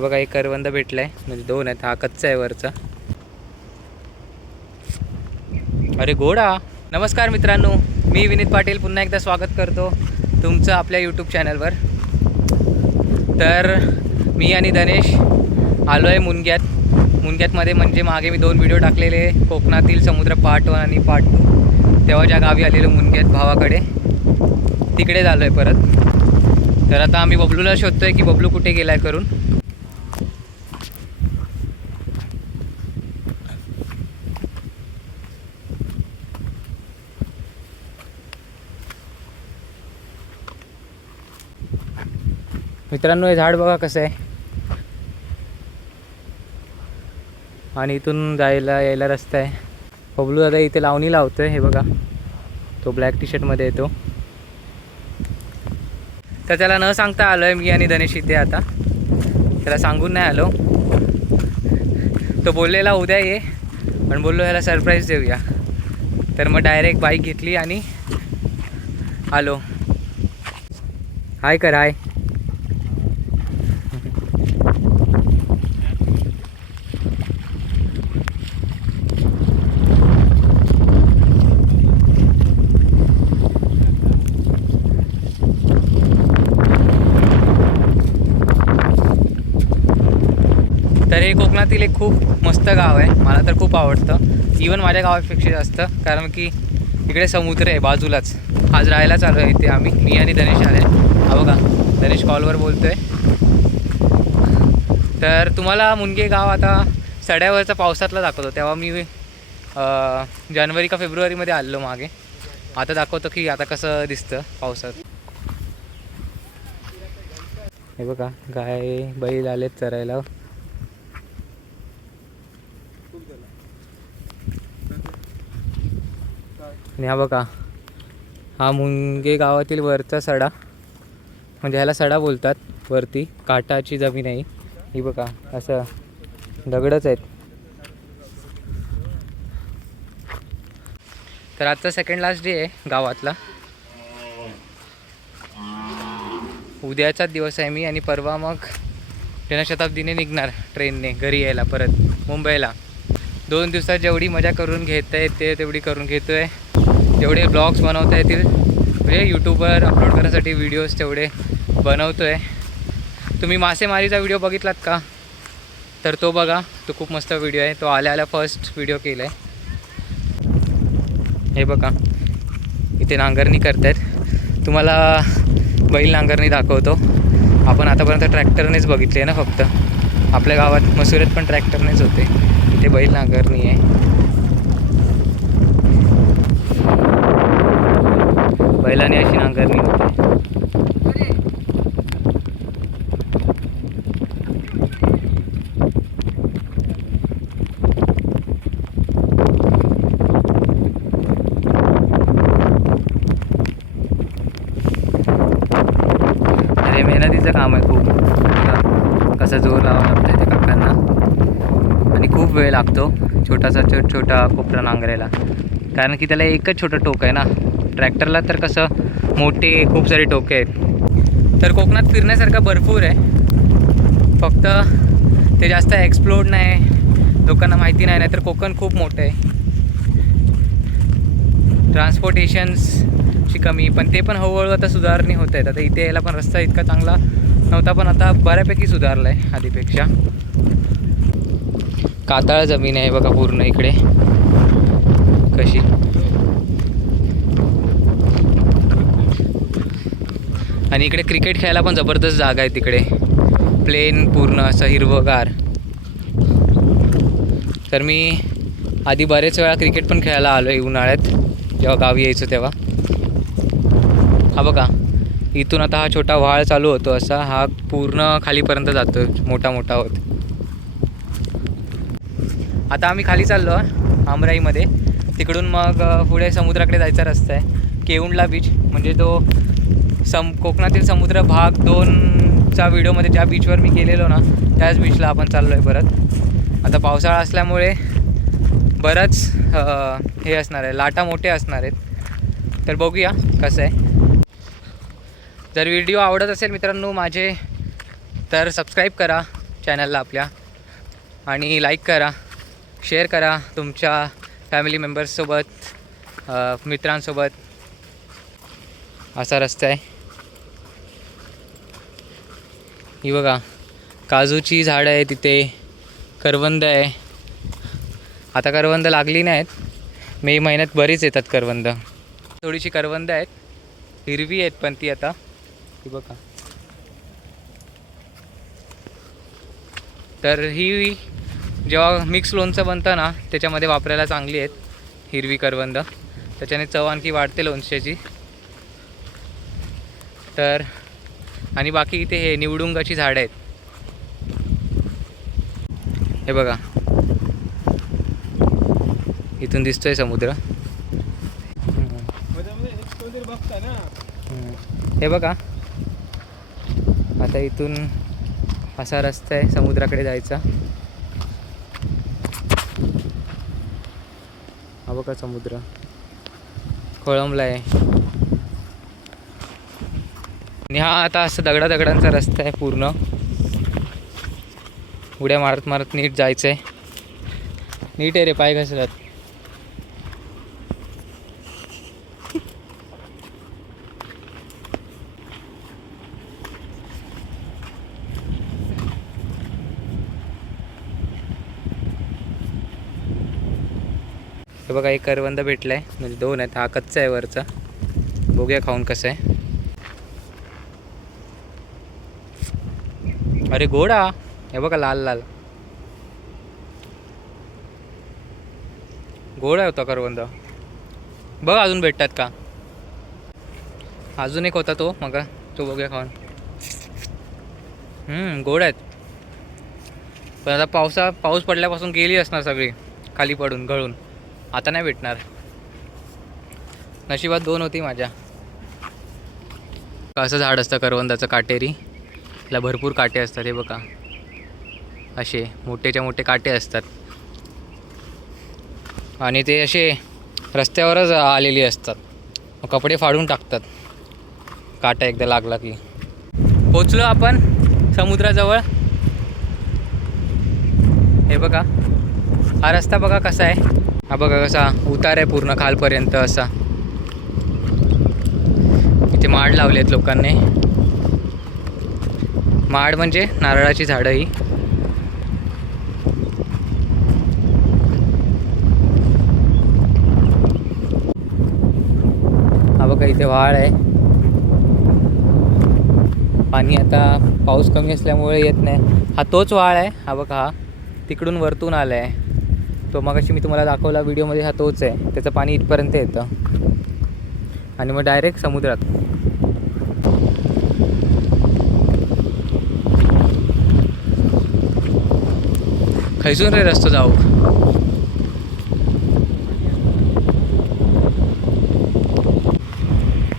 हे बघा एक करवंद भेटलाय. म्हणजे दोन आहेत. हा कच्चा आहे वरचा. अरे घोडा! नमस्कार मित्रांनो. मी विनीत पाटील. पुन्हा एकदा स्वागत करतो तुमचं आपल्या यूट्यूब चॅनलवर तर मी आणि धनेश आलो आहे मुनग्यात. मुनग्यातमध्ये म्हणजे मागे मी दोन व्हिडिओ टाकलेले. कोकणातील समुद्र पार्ट वन आणि पार्ट टू तेव्हा ज्या गावी आलेलो मुनग्यात भावाकडे. तिकडे झालो आहे परत. तर आता आम्ही बबलूला शोधतोय की बबलू कुठे गेलाय करून. मित्रांनो हे झाड बघा कसं आहे. आणि इथून जायला यायला रस्ता आहे. बबलू दादा इथे लावणी लावतोय हे बघा. तो ब्लॅक टी शर्टमध्ये येतो. तर त्याला न सांगता आलो आहे मी आणि धनेश इथे आता. त्याला सांगून नाही आलो. तो बोललेला उद्या ये. पण बोललो ह्याला सरप्राईज देऊया. तर मग डायरेक्ट बाईक घेतली आणि आलो. हाय कर हाय हे कोकणातील एक खूप मस्त गाव आहे. मला तर खूप आवडतं. इवन माझ्या गावापेक्षा जास्त. कारण की इकडे समुद्र आहे बाजूलाच. आज राहायला चालू आहे इथे आम्ही. मी आणि धनेश आले. हा बघा धनेश कॉलवर बोलतो आहे तर तुम्हाला मुनगे गाव आता सड्यावरचा पावसातला दाखवतो. तेव्हा मी जानेवारी का फेब्रुवारीमध्ये आलेलो मागे. आता दाखवतो की आता कसं दिसतं पावसात. हे बघा गाय बैल आलेत चरायला. आणि हा बघा. हा मुंगे गावातील वरचा सडा. म्हणजे ह्याला सडा बोलतात. वरती काटाची जमीन आहे. ही बघा असं दगडच आहेत. तर आजचा सेकंड लास्ट डे आहे गावातला. उद्याचाच दिवस आहे मी आणि परवा मग जनशताब्दीने निघणार ट्रेनने घरी यायला परत मुंबईला. दोन दिवसात जेवढी मजा करून घेता येते तेवढी करून घेतो आहे जेवढे ब्लॉग्स बनवता येतील. म्हणजे यूट्यूबवर अपलोड करण्यासाठी व्हिडिओज तेवढे बनवतो आहे तुम्ही मासेमारीचा व्हिडिओ बघितलात का? तर तो बघा. तो खूप मस्त व्हिडिओ आहे. तो आल्या आल्या फर्स्ट व्हिडिओ केला आहे हे बघा. इथे नांगरणी करतायत. तुम्हाला बैल नांगरणी दाखवतो. आपण आतापर्यंत ट्रॅक्टरनेच बघितली आहे ना फक्त. आपल्या गावात मसुरेत पण ट्रॅक्टरनेच होते. इथे बैल नांगरणी आहे. बैलाने अशी नांगरणी होते. मेहनतीचं काम आहे खूप. कसं कसा जोर लावा लागतो ते काकांना. आणि खूप वेळ लागतो छोटासा छोट छोटा कोपरा नांगरायला. कारण की त्याला एकच छोटं टोक आहे ना. ट्रॅक्टरला तर कसं मोठे खूप सारे टोके आहेत. तर कोकणात फिरण्यासारखं भरपूर आहे. फक्त ते जास्त एक्सप्लोर नाही लोकांना माहिती नाही नाही तर कोकण खूप मोठं आहे. ट्रान्सपोर्टेशन्सची कमी पण ते पण हळूहळू आता सुधारणी होत आहेत. आता इथे यायला पण रस्ता इतका चांगला नव्हता पण आता बऱ्यापैकी सुधारला आहे आधीपेक्षा. काताळ जमीन आहे बघा पूर्ण इकडे. कशी? आणि इकडे क्रिकेट खेळायला पण जबरदस्त जागा आहे तिकडे. प्लेन पूर्ण असं हिरवंगार. तर मी आधी बरेच वेळा क्रिकेट पण खेळायला आलो आहे उन्हाळ्यात. जेव्हा गावी यायचो तेव्हा. हा बघा इथून आता हा छोटा व्हाळ चालू होतो असा. हा पूर्ण खालीपर्यंत जातो मोठा मोठा होत. आता आम्ही खाली चाललो आमराईमध्ये. तिकडून मग पुढे समुद्राकडे जायचा रस्ता आहे. केऊंडला बीच म्हणजे तो सम कोकणातील समुद्र भाग दोनचा व्हिडिओमध्ये ज्या बीचवर मी गेलेलो ना त्याच बीचला आपण चाललो आहे परत. आता पावसाळा असल्यामुळे बरंच हे असणार आहे लाटा मोठे असणार आहेत. तर बघूया कसं आहे. जर व्हिडिओ आवडत असेल मित्रांनो माझे तर सबस्क्राईब करा चॅनलला आपल्या. आणि लाईक करा शेअर करा तुमच्या फॅमिली मेंबर्ससोबत मित्रांसोबत. असा रस्ता आहे. ही बघा काजूची झाडं आहे तिथे करवंद आहे. आता करवंद लागली नाहीत. मे महिन्यात बरीच येतात करवंद. थोडीशी करवंद आहेत. हिरवी आहेत पण ती आता. ती बघा. तर ही जेव्हा मिक्स लोणचं बनतं ना त्याच्यामध्ये वापरायला चांगली आहेत हिरवी करवंद. त्याच्याने चव आणखी वाढते लोणच्याची. तर आणि बाकी इथे हे निवडुंगाची झाडं आहेत. हे बघा. इथून दिसतोय समुद्र. हे बघा. आता इथून असा रस्ता आहे समुद्राकडे जायचा. हा बघा समुद्र. खोळंबला आहे. आणि हा आता असं दगडा दगडांचा रस्ता आहे पूर्ण. उड्या मारत मारत नीट जायचं आहे नीट आहे रे पाय घसरत. हे बघा एक करवंद भेटलाय. आहे म्हणजे दोन आहेत. हा कच्चा आहे वरचा. बघूया खाऊन कसं आहे. अरे गोडा हे बघा लाल लाल. गोड आहे होता करवंद. बघ अजून भेटतात का? अजून एक होता तो मग तो बघूया खाऊन. गोड आहेत. पण आता पावसा पाऊस पडल्यापासून गेली असणार सगळी खाली पडून गळून. आता नाही भेटणार. नशिबात दोन होती माझ्या. असं झाड असतं करवंदाचं काटेरी? त्याला भरपूर काटे असतात हे बघा. असे मोठेच्या मोठे काटे असतात. आणि ते असे रस्त्यावरच आलेली असतात. कपडे फाडून टाकतात. काटा एकदा लागला की. पोचलो आपण समुद्राजवळ. हे बघा. हा रस्ता बघा कसा आहे. हा बघा कसा उतार आहे पूर्ण खालपर्यंत असा. इथे माड लावले आहेत लोकांनी. माड म्हणजे नारळाची झाडं ही. हा बघा इथे वाळ आहे. पाणी आता पाऊस कमी असल्यामुळे येत नाही. हा तोच वाळ आहे. हा बघा हा तिकडून वरतून आला आहे तो मगाशी मी तुम्हाला दाखवला व्हिडिओमध्ये हा तोच आहे. त्याचं पाणी इथपर्यंत येतं. आणि मग डायरेक्ट समुद्रात. खैसून रे रस्तो जाऊ.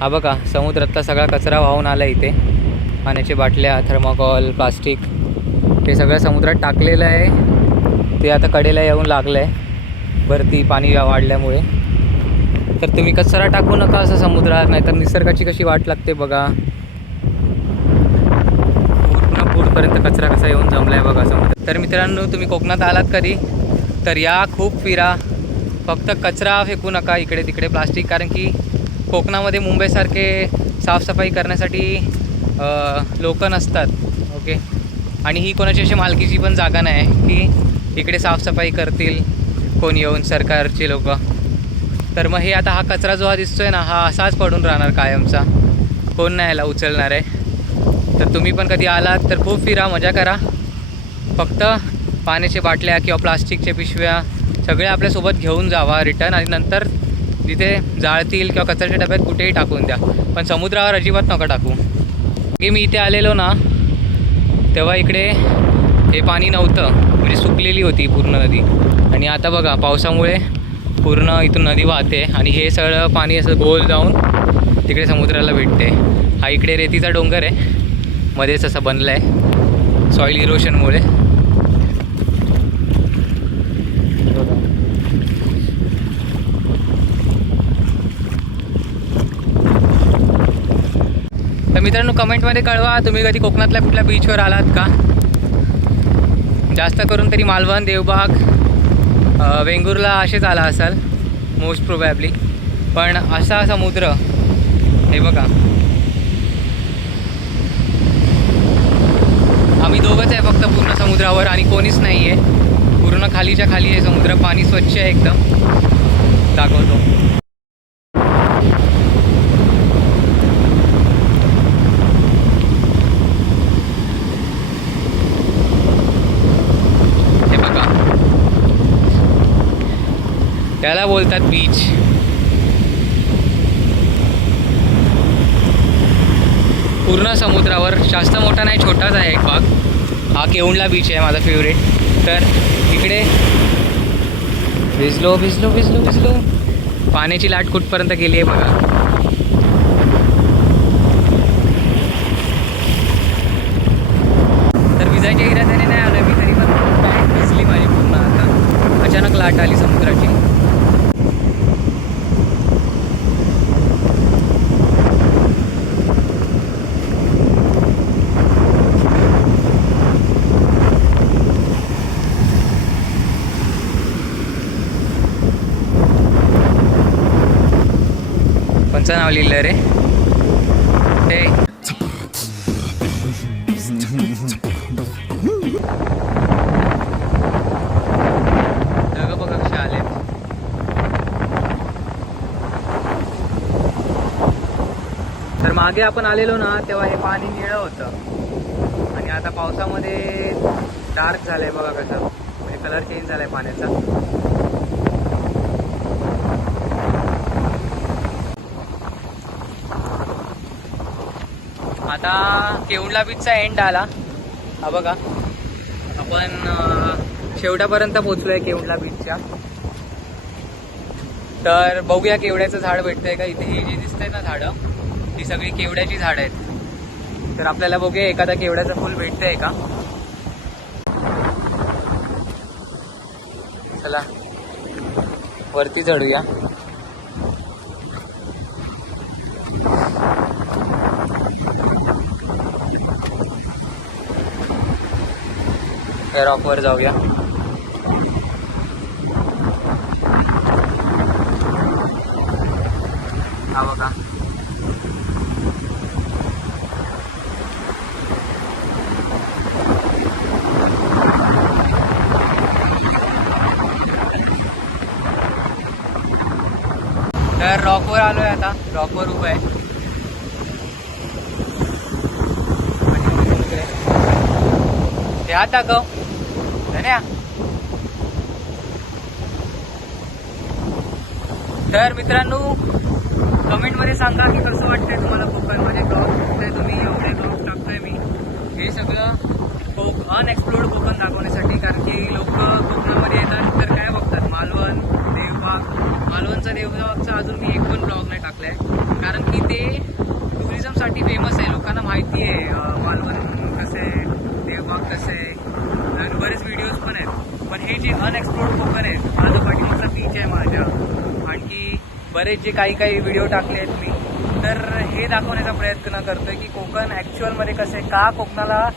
हा बघा समुद्रातला सगळा कचरा वाहून आला इथे. पाण्याच्या बाटल्या थर्माकॉल प्लास्टिक ते सगळं समुद्रात टाकलेलं आहे. ते आता कडेला येऊन लागलं आहे भरती पाणी वाढल्यामुळे. तर तुम्ही कचरा टाकू नका असं समुद्रात नाहीतर निसर्गाची कशी वाट लागते बघा. पर्यंत कचरा कसा येऊन जमला आहे बघा म्हणतात. तर मित्रांनो तुम्ही कोकणात आलात कधी? तर या खूप फिरा. फक्त कचरा फेकू नका इकडे तिकडे प्लास्टिक कारण की कोकणामध्ये मुंबईसारखे साफसफाई करण्यासाठी लोक नसतात ओके? आणि ही कोणाची अशी मालकीची पण जागा नाही की इकडे साफसफाई करतील कोण येऊन सरकारचे लोक. तर मग हे आता हा कचरा जो हा दिसतोय ना हा असाच पडून राहणार कायमचा. कोण नाही याला उचलणार आहे. तर तुम्ही पण कधी आलात तर खूप फिरा मजा करा. फक्त पाण्याच्या बाटल्या किंवा प्लास्टिकच्या पिशव्या सगळ्या आपल्यासोबत घेऊन जावा रिटर्न आणि नंतर तिथे जाळतील किंवा कचऱ्याच्या डब्यात कुठेही टाकून द्या. पण समुद्रावर अजिबात नका टाकू. की मी इथे आलेलो ना तेव्हा इकडे हे पाणी नव्हतं. म्हणजे सुकलेली होती पूर्ण नदी. आणि आता बघा पावसामुळे पूर्ण इथून नदी वाहते. आणि हे सगळं पाणी असं गोल जाऊन तिकडे समुद्राला भेटते. हा इकडे रेतीचा डोंगर आहे. मध्येच असा बनला आहे सॉईल इरोशनमुळे तर मित्रांनो कमेंटमध्ये कळवा तुम्ही कधी कोकणातल्या कुठल्या बीचवर आलात का? जास्त करून तरी मालवण देवबाग वेंगुर्ला असेच आला असाल मोस्ट प्रोबॅबली पण असा समुद्र हे बघा. आम्ही दोघंच आहे फक्त पूर्ण समुद्रावर आणि कोणीच नाही आहे. पूर्ण खालीच्या खाली आहे समुद्र पाणी स्वच्छ आहे एकदम. दाखवतो. हे बघा. त्याला बोलतात बीच पूर्ण समुद्रावर जास्त मोठा नाही छोटाच आहे एक भाग. हा केवणला बीच आहे माझा फेवरेट तर इकडे भिजलो भिजलो भिजलो भिजलो पाण्याची लाट कुठपर्यंत गेली आहे बघा तर विजायच्या इराद्याने नाही आलो मी तरी पण पॅन्ट भिजली माझी पूर्ण आता अचानक लाट आली समुद्राची कोणचं नाव रे. ते बघा कसे आले. तर मागे आपण आलेलो ना तेव्हा हे पाणी निळं होतं. आणि आता पावसामध्ये डार्क झालंय बघा कसं. म्हणजे कलर चेंज झालाय पाण्याचा. आता केवंडला बीचचा एंड आला. हा बघा. आपण शेवटापर्यंत पोहोचलोय केवंडला बीचच्या तर बघूया केवड्याचं झाड भेटतंय का. इथे ही जी दिसतंय ना झाडं ती सगळी केवड्याची झाडं आहेत. तर आपल्याला बघूया एखादा केवड्याचं फुल भेटतंय का. चला. वरती चढूया. रॉकवर जाऊया. हा बघा. तर रॉकवर आलोय आता. रॉकवर उभं आहे. ते हात दाखव धन्या तर मित्रांनो कमेंटमध्ये सांगा की कसं वाटतंय तुम्हाला कोकणमध्ये माझे बघताय तुम्ही एवढे ब्लॉग टाकतोय मी. हे सगळं कोक अनएक्सप्लोर्ड कोकण दाखवण्यासाठी कारण की लोक कोकणामध्ये येतात तर काय बघतात? मालवण देवबाग. मालवणचा देवबागचा अजून मी एक पण ब्लॉग नाही टाकलाय. कारण की ते टुरिझमसाठी फेमस आहे. लोकांना माहिती आहे मालवण कसं आहे देवबाग कसं आहे आणि बरेच व्हिडिओज पण आहेत पण हे जे अनएक्सप्लोर्ड कोकण आहेत माझा पाठीमागचा बीच आहे माझ्या बरेचसे बरेच जे काही काही व्हिडिओ टाकले आहेत मी. तर हे दाखवण्याचा प्रयत्न करतोय की कोकण ॲक्च्युअलमध्ये कसं आहे का कोकणाला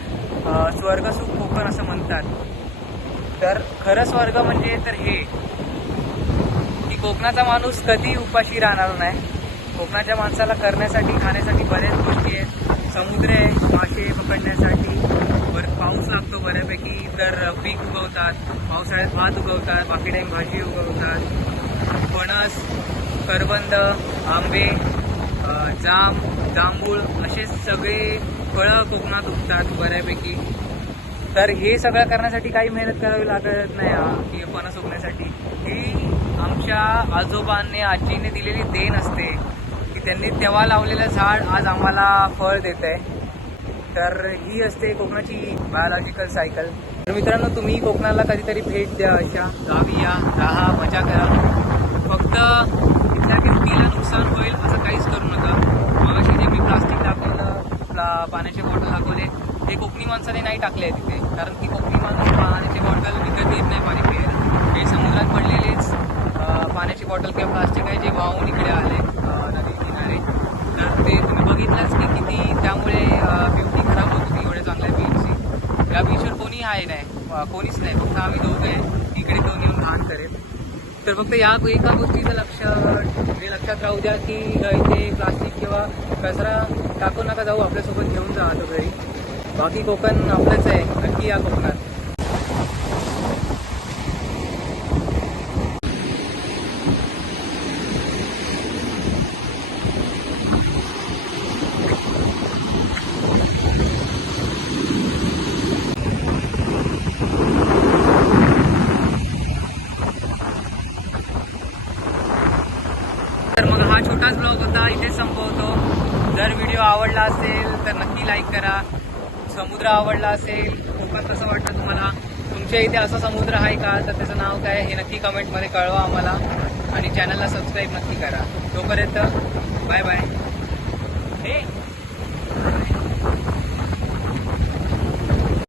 स्वर्गसुख कोकण असं म्हणतात. तर खरं स्वर्ग म्हणजे तर हे की कोकणाचा माणूस कधी उपाशी राहणार नाही. कोकणाच्या माणसाला करण्यासाठी खाण्यासाठी बऱ्याच गोष्टी आहेत. समुद्र आहे मासे पकडण्यासाठी. बर पाऊस लागतो बऱ्यापैकी. तर पीक उगवतात पावसाळ्यात भात उगवतात बाकी टाईम भाजी उगवतात. फणस करवंद आंबे जांब जाम जांभूळ असे सगळे फळं कोकणात उगतात बऱ्यापैकी. तर हे सगळं करण्यासाठी काही मेहनत करावी लागत नाही हा, की उगण्यासाठी ही आमच्या आजोबांनी आजीने दिलेली देण असते की त्यांनी तेव्हा लावलेलं झाड आज आम्हाला फळ देत आहे तर ही असते कोकणाची बायोलॉजिकल सायकल तर मित्रांनो तुम्ही कोकणाला कधीतरी भेट द्या अशा. गावी या राहा मजा करा. फक्त त्या व्यक्तीला नुकसान होईल असं काहीच करू नका. मगाशी जे मी प्लास्टिक दाखवलं प्ला- पाण्याचे बॉटल दाखवले ते कोकणी माणसाने नाही टाकले आहे तिथे कारण की कोकणी माणूस पाण्याचे बॉटल विकत येत नाही पाणी पिण्याला हे समुद्रात पडलेलेच पाण्याची बॉटल किंवा प्लास्टिक आहे जे वाहून इकडे आले नदी किनारे. तर ते तुम्ही बघितलंच की किती त्यामुळे ब्युटी खराब होत होती एवढ्या चांगल्या बीचची या बीचवर कोणी आहे नाही. कोणीच नाही. फक्त आम्ही दोघं आहे. इकडे दोन येऊन घाण करेल. तर फक्त या एका गोष्टीचं लक्ष हे लक्षात राहू द्या की इथे प्लास्टिक किंवा कचरा टाकू नका जाऊ आपल्यासोबत घेऊन जा तो घरी. बाकी कोकण आपलंच आहे नक्की या कोकणात तर मग हा छोटाच ब्लॉग होता इथेच संपवतो जर व्हिडिओ आवडला असेल तर नक्की लाईक करा. समुद्र आवडला असेल कोकण कसं वाटतं तुम्हाला. तुमच्या इथे असा समुद्र आहे का? तर त्याचं नाव काय हे नक्की कमेंटमध्ये कळवा आम्हाला. आणि चॅनलला सबस्क्राईब नक्की करा. तोपर्यंत बाय बाय हे